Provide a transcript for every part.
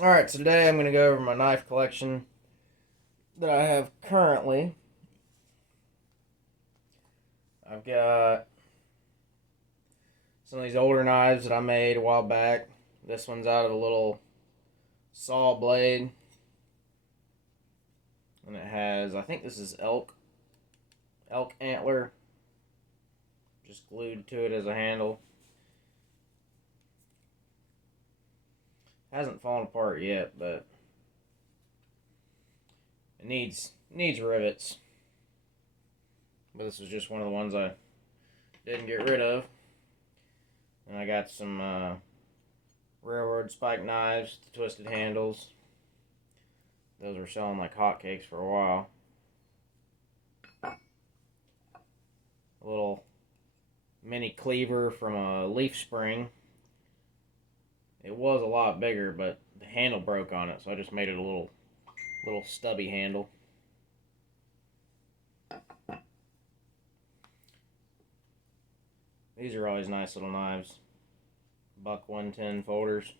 Alright, so today I'm going to go over my knife collection that I have currently. I've got some of these older knives that I made a while back. This one's out of a little saw blade. And it has, I think this is elk antler, just glued to it as a handle. Hasn't fallen apart yet, but it needs rivets. But this was just one of the ones I didn't get rid of. And I got some railroad spike knives, the twisted handles. Those were selling like hotcakes for a while. A little mini cleaver from a leaf spring. It was a lot bigger, but the handle broke on it, so I just made it a little stubby handle. These are always nice little knives. Buck 110 folders.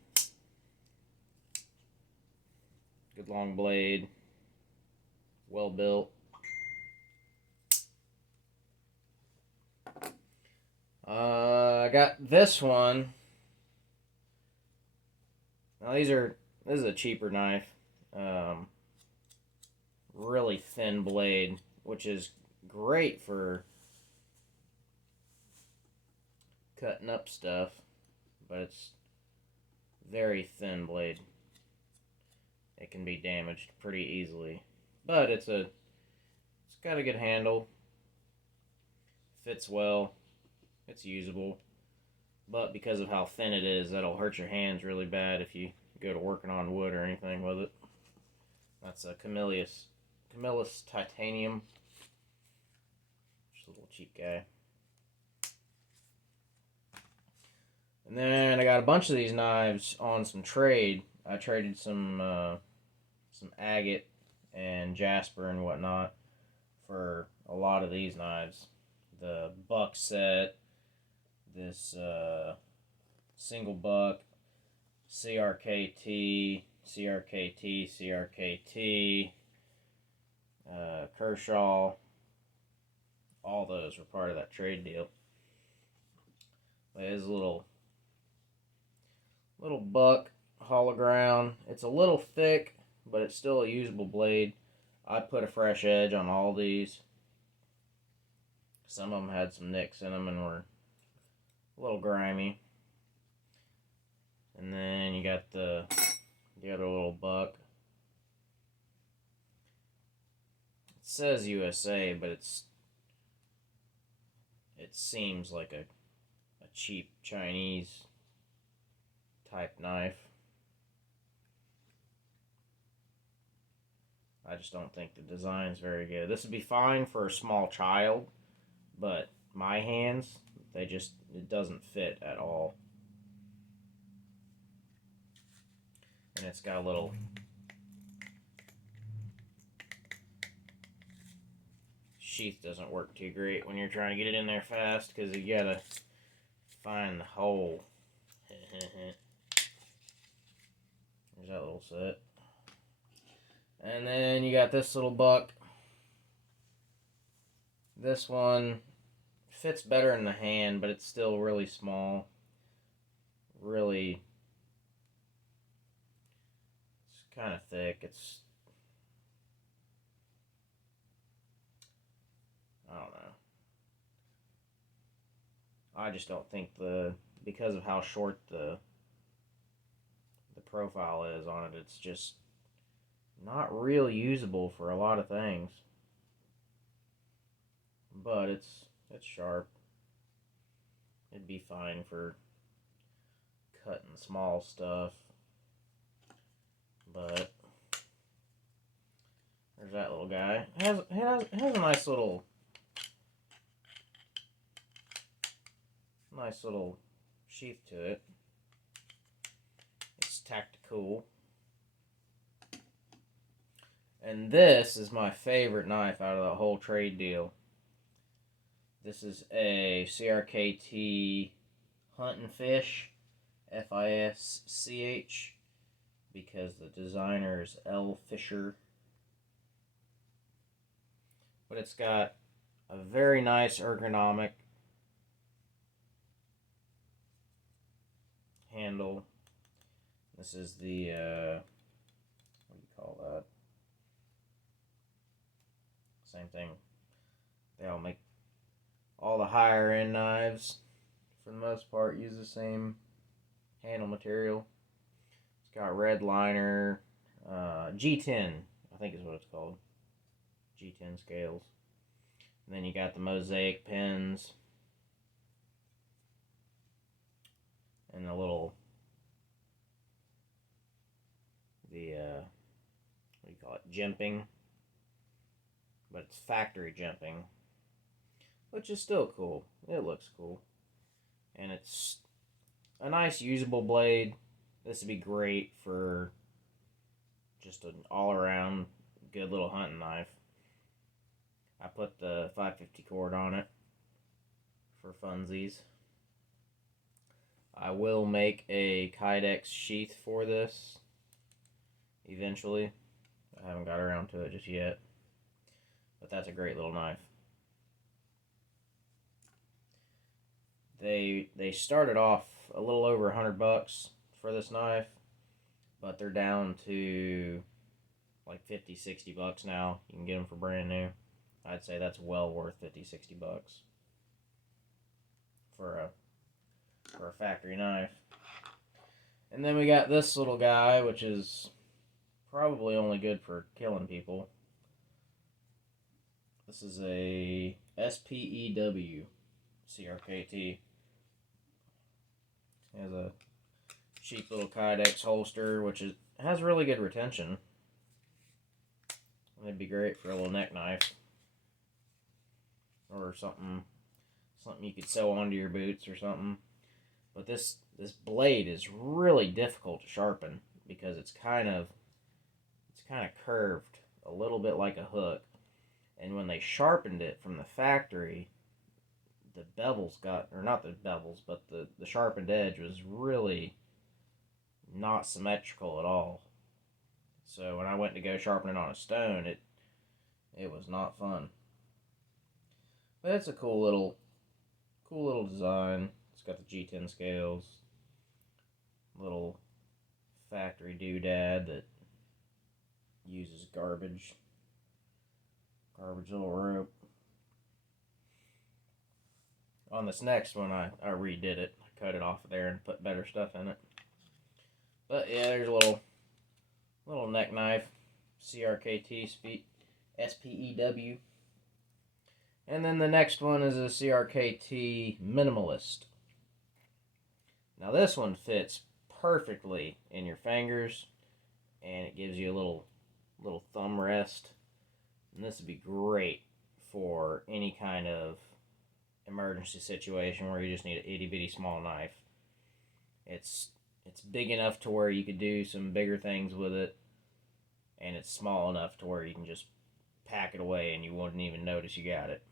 Good long blade. Well built. I got this one. Now this is a cheaper knife. Really thin blade, which is great for cutting up stuff, but it's very thin blade. It can be damaged pretty easily, but it's got a good handle. Fits well. It's usable, but because of how thin it is, that'll hurt your hands really bad if you go to working on wood or anything with it. That's a Minimalist titanium. Just a little cheap guy. And then I got a bunch of these knives on some trade. I traded some agate and jasper and whatnot for a lot of these knives. The buck set, this single buck, CRKT, Kershaw. All those were part of that trade deal. It is a little buck hollow ground. It's a little thick, but it's still a usable blade. I put a fresh edge on all these. Some of them had some nicks in them and were a little grimy. And then you got the other little buck. It says USA, but it seems like a cheap Chinese type knife. I just don't think the design's very good. This would be fine for a small child, but my hands, it doesn't fit at all. And it's got a little sheath, doesn't work too great when you're trying to get it in there fast because you gotta find the hole. There's that little set. And then you got this little buck. This one fits better in the hand, but it's still really small. Really, it's kind of thick. I don't know. I just don't think because of how short the profile is on it, it's just not real usable for a lot of things. But it's sharp. It'd be fine for cutting small stuff. But there's that little guy. It has a nice little sheath to it. It's tactical. And this is my favorite knife out of the whole trade deal. This is a CRKT Hunt and Fish, FISCH. because the designer is L. Fisher. But it's got a very nice ergonomic handle. This is the, what do you call that? Same thing. They all make, all the higher end knives, for the most part, use the same handle material. It's got red liner, G10, I think is what it's called. G10 scales. And then you got the mosaic pins. And the little, what do you call it, jimping. But it's factory jimping, which is still cool. It looks cool. And it's a nice usable blade. This would be great for just an all-around good little hunting knife. I put the 550 cord on it for funsies. I will make a Crkt sheath for this eventually. I haven't got around to it just yet. But that's a great little knife. They started off a little over $100 for this knife, but they're down to like $50-$60 now. You can get them for brand new. I'd say that's well worth $50-$60 for a factory knife. And then we got this little guy, which is probably only good for killing people. This is a SPEW CRKT. It has a cheap little Kydex holster, which has really good retention. It'd be great for a little neck knife. Or something you could sew onto your boots or something. But this blade is really difficult to sharpen because it's kind of curved a little bit like a hook. And when they sharpened it from the factory, the bevels not the bevels, but the sharpened edge was really not symmetrical at all. So when I went to go sharpen it on a stone, it was not fun. But it's a cool little design. It's got the G10 scales, little factory doodad that uses garbage little rope. On this next one, I redid it. I cut it off of there and put better stuff in it. But yeah, there's a little neck knife, CRKT SPEW. And then the next one is a CRKT Minimalist. Now this one fits perfectly in your fingers, and it gives you a little thumb rest. And this would be great for any kind of emergency situation where you just need an itty bitty small knife. It's big enough to where you could do some bigger things with it, and it's small enough to where you can just pack it away and you wouldn't even notice you got it.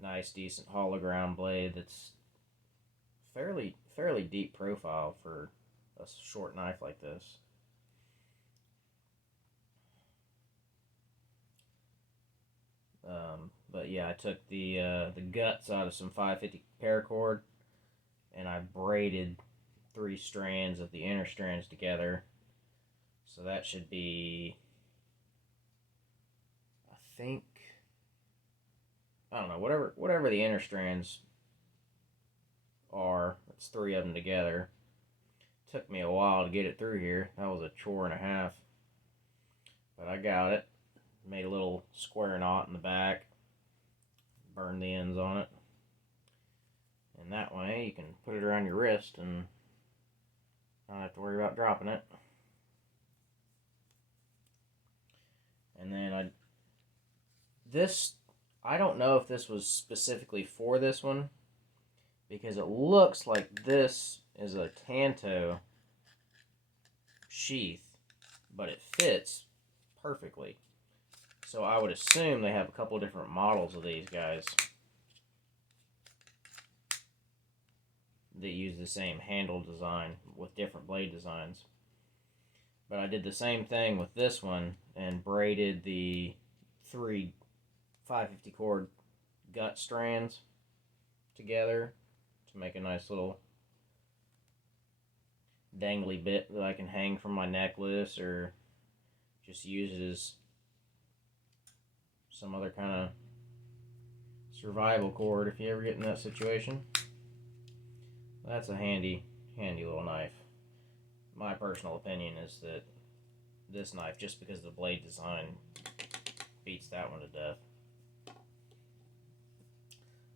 Nice, decent hollow ground blade that's fairly deep profile for a short knife like this. But yeah, I took the guts out of some 550 paracord, and I braided 3 strands of the inner strands together. So that should be, I don't know, whatever the inner strands are. It's 3 of them together. Took me a while to get it through here. That was a chore and a half. But I got it. Made a little square knot in the back. Burned the ends on it. And that way you can put it around your wrist and not have to worry about dropping it. And then I don't know if this was specifically for this one, because it looks like this is a Tanto Sheath, but it fits perfectly. So I would assume they have a couple different models of these guys that use the same handle design. with different blade designs. But I did the same thing with this one and braided the 3 550 cord gut strands together to make a nice little dangly bit that I can hang from my necklace or just use it as some other kind of survival cord if you ever get in that situation. That's a handy little knife. My personal opinion is that this knife, just because of the blade design, beats that one to death.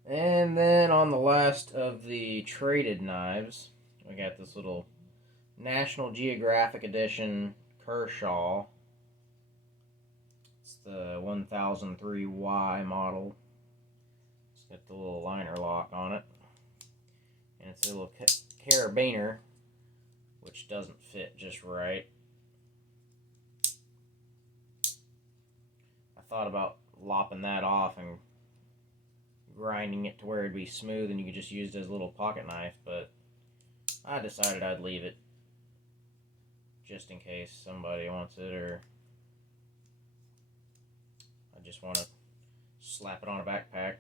And then on the last of the traded knives, we got this little National Geographic Edition Kershaw. It's the 1003Y model. It's got the little liner lock on it. And it's a little carabiner, which doesn't fit just right. I thought about lopping that off and grinding it to where it'd be smooth and you could just use it as a little pocket knife, but I decided I'd leave it just in case somebody wants it, or I just want to slap it on a backpack.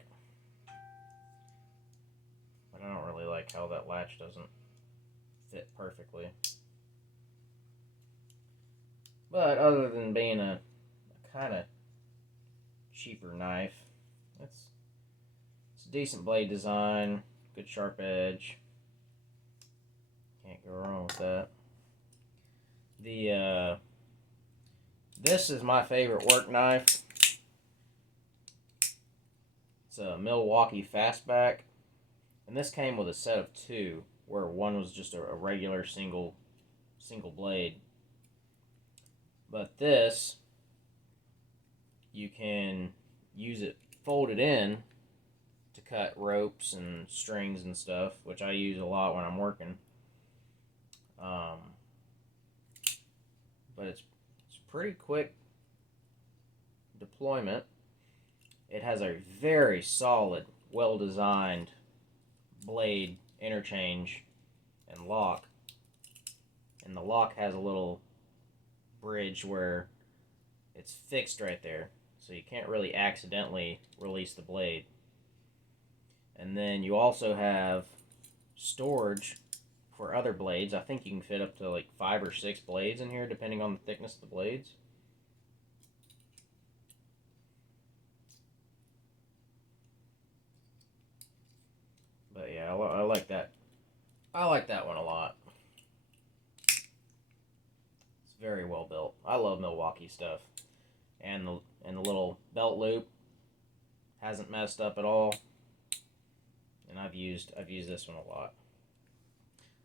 But I don't really like how that latch doesn't fit perfectly. But other than being a kind of cheaper knife, it's a decent blade design, good sharp edge. Can't go wrong with that. This is my favorite work knife. It's a Milwaukee Fastback, and this came with a set of 2, where one was just a regular single blade. But this, you can use it folded in to cut ropes and strings and stuff, which I use a lot when I'm working. But it's pretty quick deployment. It has a very solid, well-designed blade interchange and lock. And the lock has a little bridge where it's fixed right there, so you can't really accidentally release the blade. And then you also have storage for other blades. I think you can fit up to like 5 or 6 blades in here, depending on the thickness of the blades. But yeah, I like that. I like that one a lot. It's very well built. I love Milwaukee stuff, and the little belt loop hasn't messed up at all. And I've used this one a lot,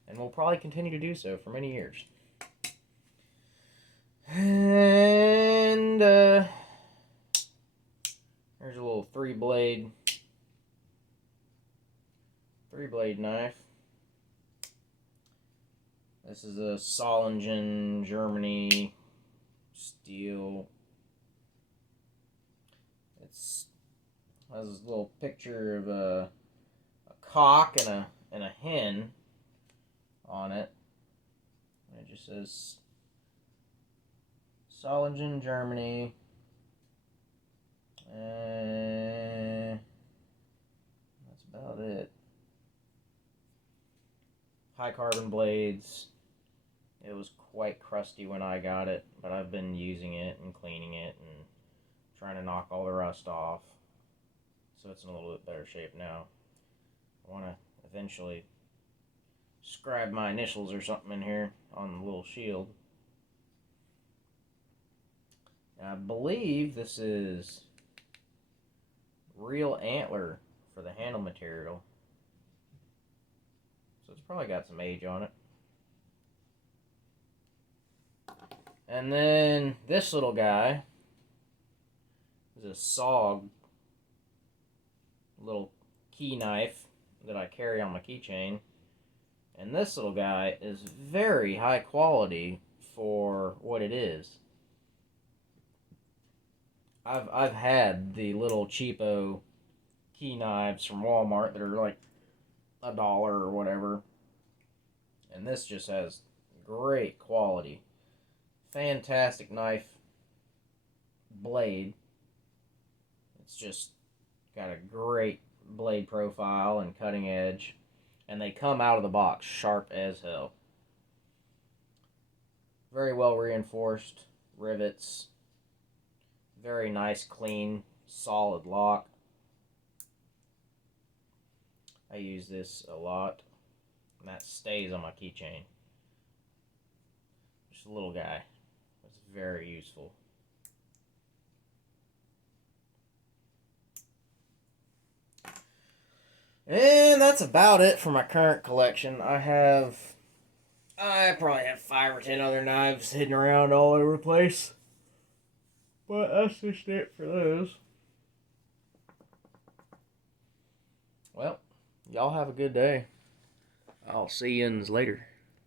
and will probably continue to do so for many years. And there's a little three blade knife. This is a Solingen, Germany steel. It's has this little picture of a cock and a hen on it. And it just says Solingen, Germany. And that's about it. High carbon blades. It was quite crusty when I got it, but I've been using it and cleaning it and trying to knock all the rust off. So it's in a little bit better shape now. I want to eventually scribe my initials or something in here on the little shield. I believe this is real antler for the handle material. So it's probably got some age on it. And then this little guy is a SOG little key knife that I carry on my keychain. And this little guy is very high quality for what it is. I've had the little cheapo key knives from Walmart that are like $1 or whatever, And this just has great quality. Fantastic knife blade. It's just got a great blade profile and cutting edge. And they come out of the box sharp as hell. Very well reinforced rivets. Very nice, clean, solid lock. I use this a lot. And that stays on my keychain. Just a little guy. It's very useful. And that's about it for my current collection. I probably have 5 or 10 other knives hidden around all over the place. But that's just it for those. Well, y'all have a good day. I'll see yous later.